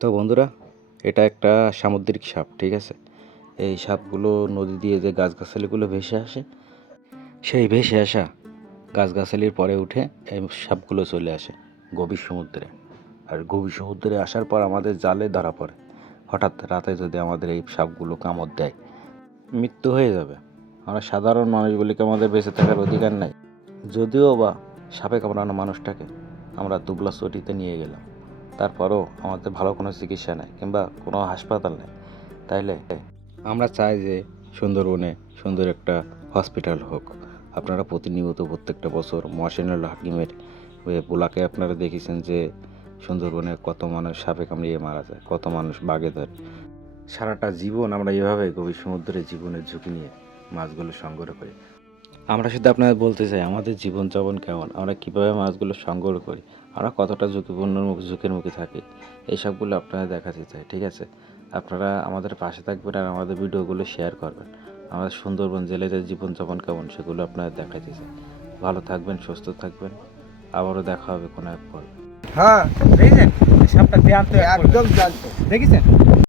তো বন্ধুরা, এটা একটা সামুদ্রিক সাপ, ঠিক আছে? এই সাপগুলো নদী দিয়ে যে গাছগাছালিগুলো ভেসে আসে, সেই ভেসে আসা গাছগাছালির পরে উঠে এই সাপগুলো চলে আসে গভীর সমুদ্রে। আর গভীর সমুদ্রে আসার পর আমাদের জালে ধরা পড়ে। হঠাৎ রাতে যদি আমাদের এই সাপগুলো কামড় দেয়, মৃত্যু হয়ে যাবে। আমরা সাধারণ মানুষগুলিকে আমাদের বেঁচে থাকার অধিকার নাই। যদিও বা সাপে কামড়ানো মানুষটাকে আমরা দুবলা চটিতে নিয়ে গেলাম। তারপরও আমাদের ভালো কোনো চিকিৎসা নেই কিংবা কোনো হাসপাতাল নেই। তাইলে আমরা চাই যে সুন্দরবনে সুন্দর একটা হসপিটাল হোক। আপনারা প্রতিনিয়ত প্রত্যেকটা বছর মহাসেনুল হাকিমের বোলাকে আপনারা দেখেছেন যে সুন্দরবনে কত মানুষ সাপে কামড়িয়ে মারা যায়, কত মানুষ বাগে ধরে। সারাটা জীবন আমরা এভাবে গভীর সমুদ্রে জীবনের ঝুঁকি নিয়ে মাছগুলো সংগ্রহ করি। আমরা শুধু আপনাদের বলতে চাই আমাদের জীবনযাপন কেমন? আমরা কীভাবে মাছগুলো সংগ্রহ করি? আমরা কতটা ঝুঁকিপূর্ণ মুখ ঝুঁকির মুখে থাকি? এইসবগুলো আপনারা দেখাতে চাই ঠিক আছে? আপনারা আমাদের পাশে থাকবেন আর আমাদের ভিডিওগুলো শেয়ার করবেন। আমাদের সুন্দরবন জেলেদের জীবনযাপন কেমন সেগুলো আপনারা দেখাতে চাই। ভালো থাকবেন সুস্থ থাকবেন। আবারও দেখা হবে কোনো এক পর্বে। হ্যাঁ দেখেছেন? সাপটা একদম দেখেছেন?